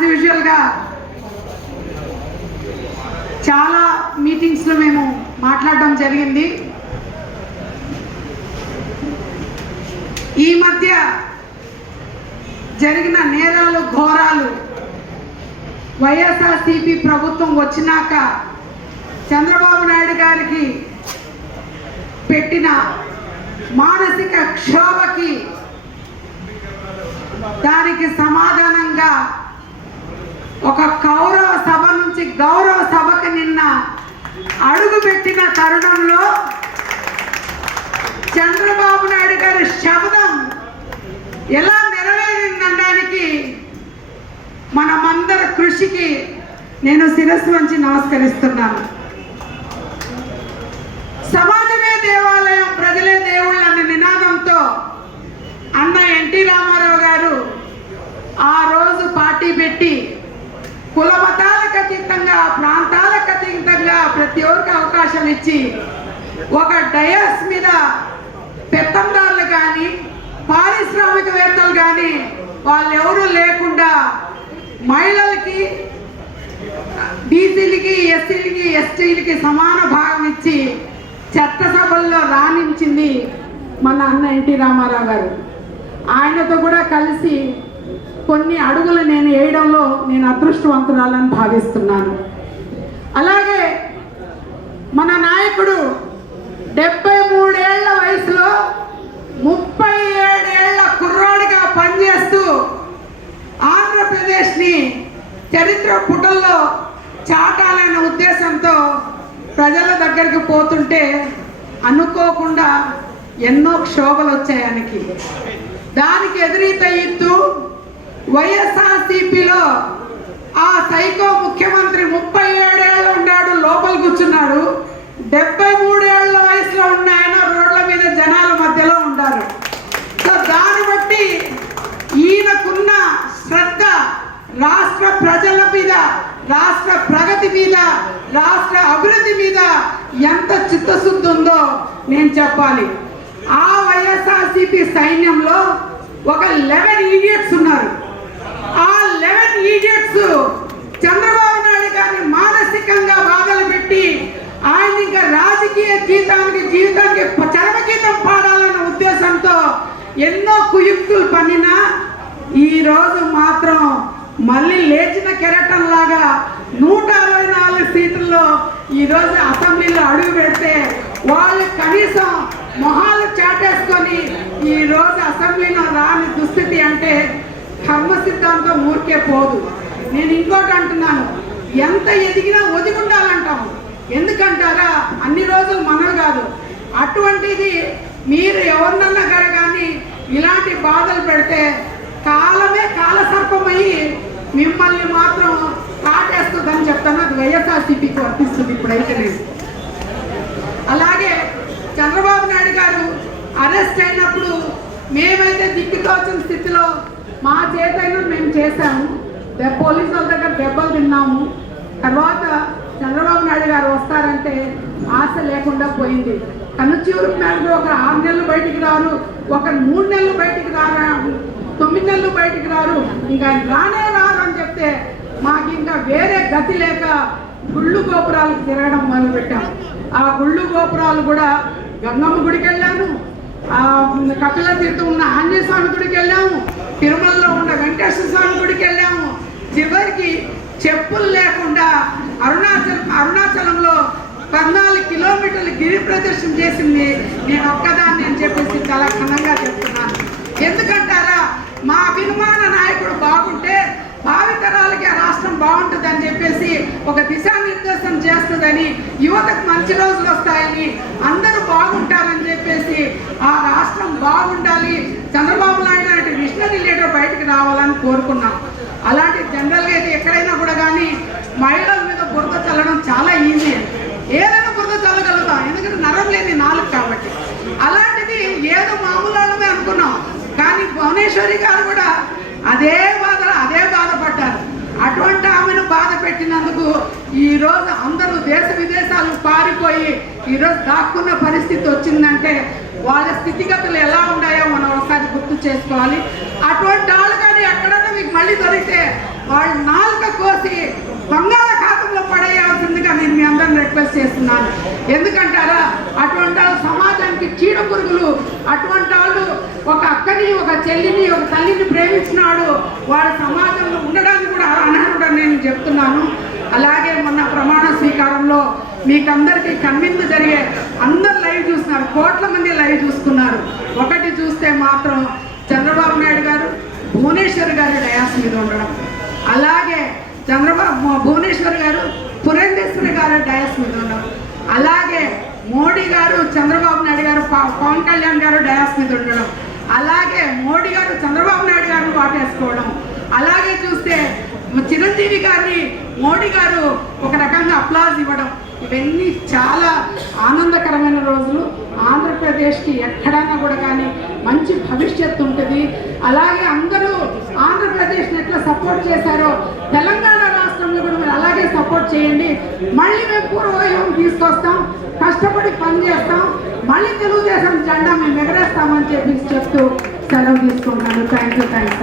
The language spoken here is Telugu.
యాజ్ యూజువల్గా చాలా మీటింగ్స్లో మేము మాట్లాడడం జరిగింది. ఈ మధ్య జరిగిన నేరాలు ఘోరాలు వైఎస్ఆర్సీపీ ప్రభుత్వం వచ్చినాక చంద్రబాబు నాయుడు గారికి పెట్టిన మానసిక క్షోభకి దానికి సమాధానంగా ఒక కౌరవ సభ నుంచి గౌరవ సభకు నిన్న అడుగుపెట్టిన తరుణంలో చంద్రబాబు నాయుడు గారి శబ్దం ఎలా నెరవేరిందనడానికి మనమందరి కృషికి నేను శిరస్సు వంచి నమస్కరిస్తున్నాను. సమాజమే దేవాలయం, ప్రజలే దేవుళ్ళు అన్న నినాదంతో అన్న ఎన్టీ రామారావు గారు ఆ రోజు పార్టీ పెట్టి కుల మతాలకు అతీతంగా, ప్రాంతాలకు అతీతంగా ప్రతి ఒక్కరికి అవకాశం ఇచ్చి ఒక డయాస్ మీద పెత్తందారులు కానీ పారిశ్రామికవేత్తలు కానీ వాళ్ళెవరూ లేకుండా మహిళలకి, బీసీలకి, ఎస్సీలకి, ఎస్టీలకి సమాన భాగం ఇచ్చి చట్టసభల్లో రాణించింది మన అన్న ఎన్టీ రామారావు గారు. ఆయనతో కూడా కలిసి కొన్ని అడుగులు నేను వేయడంలో నేను అదృష్టవంతురాలని భావిస్తున్నాను. అలాగే మన నాయకుడు 73 ఏళ్ల వయసులో 37 ఏళ్ల కుర్రాడిగా పనిచేస్తూ ఆంధ్రప్రదేశ్ని చరిత్ర పుటల్లో చాటాలనే ఉద్దేశంతో ప్రజల దగ్గరికి పోతుంటే అనుకోకుండా ఎన్నో క్షోభలు వచ్చాయి ఆయనకి. దానికి ఎదురీత ఇస్తూ వైఎస్ఆర్సీపీలో ఆ సైకో ముఖ్యమంత్రి 37 ఏళ్ళు ఉన్నాడు, లోపల కూర్చున్నాడు. 73 ఏళ్ల వయసులో ఉన్న ఆయన రోడ్ల మీద జనాల మధ్యలో ఉంటారు. సో దాన్ని బట్టి ఈయనకున్న శ్రద్ధ రాష్ట్ర ప్రజల మీద, రాష్ట్ర ప్రగతి మీద, రాష్ట్ర అభివృద్ధి మీద ఎంత చిత్తశుద్ధి ఉందో నేను చెప్పాలి. ఆ వైఎస్ఆర్సీపీ సైన్యంలో ఒక 11 ఈడియట్స్ ఉన్నారు. ఆ 11 ఈడియట్స్ చంద్రబాబు నాయుడు గారిని మానసికంగా బాధలు పెట్టి ఆయన ఇంకా రాజకీయ జీవితానికి చరమగీతం పాడాలన్న ఉద్దేశంతో ఎన్నో కుయుక్తులు పన్నినా ఈ రోజు మాత్రం మళ్ళీ లేచిన కెరటం లాగా 164 సీట్లలో ఈరోజు అసెంబ్లీలో అడుగు పెడితే వాళ్ళు కనీసం మొహాలు చాటేసుకొని ఈరోజు అసెంబ్లీలో రాని దుస్థితి అంటే కర్మ సిద్ధాంతం ఊరికే పోదు. నేను ఇంకోటి అంటున్నాను, ఎంత ఎదిగినా ఒదిగి ఉండాలంటాము. ఎందుకంటారా, అన్ని రోజులు మనవి కాదు. అటువంటిది మీరు ఎవరినన్నా కానీ ఇలాంటి బాధలు పెడితే కాలమే కాలసర్పమయ్యి మిమ్మల్ని మాత్రం కాటేస్తుందని చెప్తాను. అది వైఎస్ఆర్సీపీకి వర్తిస్తుంది ఇప్పుడైతే లేదు. అలాగే చంద్రబాబు నాయుడు గారు అరెస్ట్ అయినప్పుడు మేమైతే దిక్కుతోచిన స్థితిలో మా చేతైనా మేము చేశాము. పోలీసు వాళ్ళ దగ్గర దెబ్బలు తిన్నాము. తర్వాత చంద్రబాబు నాయుడు గారు వస్తారంటే ఆశ లేకుండా పోయింది. కనుచూరు మేరకు ఒక 6 నెలలు బయటికి రారు, ఒక 3 నెలలు బయటికి రారు, 9 నెలలు బయటికి రారు, ఇంకా రానే రారు అని చెప్తే మాకు ఇంకా వేరే గతి లేక గుళ్ళు గోపురాలకు తిరగడం మొదలుపెట్టాం. ఆ గుళ్ళు గోపురాలు కూడా గంగమ్మ గుడికి వెళ్ళాను, కపిల తీర్థం ఉన్న ఆంజనేయ స్వామి గుడికి వెళ్ళాము, తిరుమలలో ఉన్న వెంకటేశ్వర స్వామి గుడికి వెళ్ళాము. చివరికి చెప్పులు లేకుండా అరుణాచలంలో 14 కిలోమీటర్లు గిరి ప్రదర్శన చేసింది నేను ఒక్కదాన్ని అని చెప్పేసి చాలా ఘనంగా చెప్తున్నాను. ఎందుకంటారా, మా అభిమాన నాయకుడు బాగుంటే భావితరాలకి ఆ రాష్ట్రం బాగుంటుందని చెప్పేసి ఒక దిశానిర్దేశం చేస్తుందని, యువతకు మంచి రోజులు వస్తాయని, అందరూ బాగుంటారని చెప్పేసి ఆ రాష్ట్రం బాగుండాలి, చంద్రబాబు నాయుడు లాంటి విషనరీ లీడర్ బయటకు రావాలని కోరుకున్నాం. అలాంటి జనరల్గా అయితే ఎక్కడైనా కూడా కానీ మహిళల మీద బురద చల్లడం చాలా ఈజీ. ఏదైనా బురద చల్లగలుగుతాం, ఎందుకంటే నరం లేని నాలుగు కాబట్టి. అలాంటిది ఏదో మామూలు వాళ్ళమే అనుకున్నాం, కానీ భువనేశ్వరి గారు కూడా అదే బాధపడ్డారు. అటువంటి ఆమెను బాధ పెట్టినందుకు ఈరోజు అందరూ దేశ విదేశాలకు పారిపోయి ఈరోజు దాక్కున్న పరిస్థితి వచ్చిందంటే వాళ్ళ స్థితిగతులు ఎలా ఉన్నాయో మనం ఒకసారి గుర్తు చేసుకోవాలి. అటువంటి వాళ్ళు కానీ ఎక్కడన్నా మీకు మళ్ళీ దొరికితే వాళ్ళ నాలుక కోసి బంగాళాఖాతంలో పడేయాల్సిందిగా నేను మీ అందరిని రిక్వెస్ట్ చేస్తున్నాను. ఎందుకంటారా, అటువంటి వాళ్ళు సమాజానికి చీడ పురుగులు. అటువంటి వాళ్ళు ఒక అక్కని, ఒక చెల్లిని, ఒక తల్లిని ప్రేమించినాడు వాడు సమాజంలో ఉండడానికి కూడా అనర్హుడని నేను చెప్తున్నాను. అలాగే మొన్న ప్రమాణ స్వీకారంలో మీకందరికీ కన్విందు జరిగే అందరు లైవ్ చూస్తున్నారు, కోట్ల మంది లైవ్ చూస్తున్నారు. ఒకటి చూస్తే మాత్రం చంద్రబాబు నాయుడు గారు, భువనేశ్వర్ గారు డయాస్ మీద ఉండడం, అలాగే భువనేశ్వర్ గారు, పురంధేశ్వరి గారు డయాస్ మీద ఉండడం, అలాగే మోడీ గారు, చంద్రబాబు నాయుడు గారు, పవన్ కళ్యాణ్ గారు డయాస్ మీద ఉండడం, అలాగే మోడీ గారు చంద్రబాబు నాయుడు గారిని వాటేసుకోవడం, అలాగే చూస్తే చిరంజీవి గారిని మోడీ గారు ఒక రకంగా అప్లాజ్ ఇవ్వడం, ఇవన్నీ చాలా ఆనందకరమైన రోజులు. ఆంధ్రప్రదేశ్కి ఎక్కడైనా కూడా కానీ మంచి భవిష్యత్తు ఉంటుంది. అలాగే అందరూ ఆంధ్రప్రదేశ్ని ఎట్లా సపోర్ట్ చేశారో తెలంగాణ రాష్ట్రంలో కూడా మీరు అలాగే సపోర్ట్ చేయండి. మళ్ళీ మేము పూర్వవైభవం తీసుకొస్తాం, కష్టపడి పని చేస్తాం, మళ్ళీ తెలుగుదేశం జెండా మేము ఎగరేస్తామని చెప్పి చెప్తూ సెలవు తీసుకుంటాను. Thank you.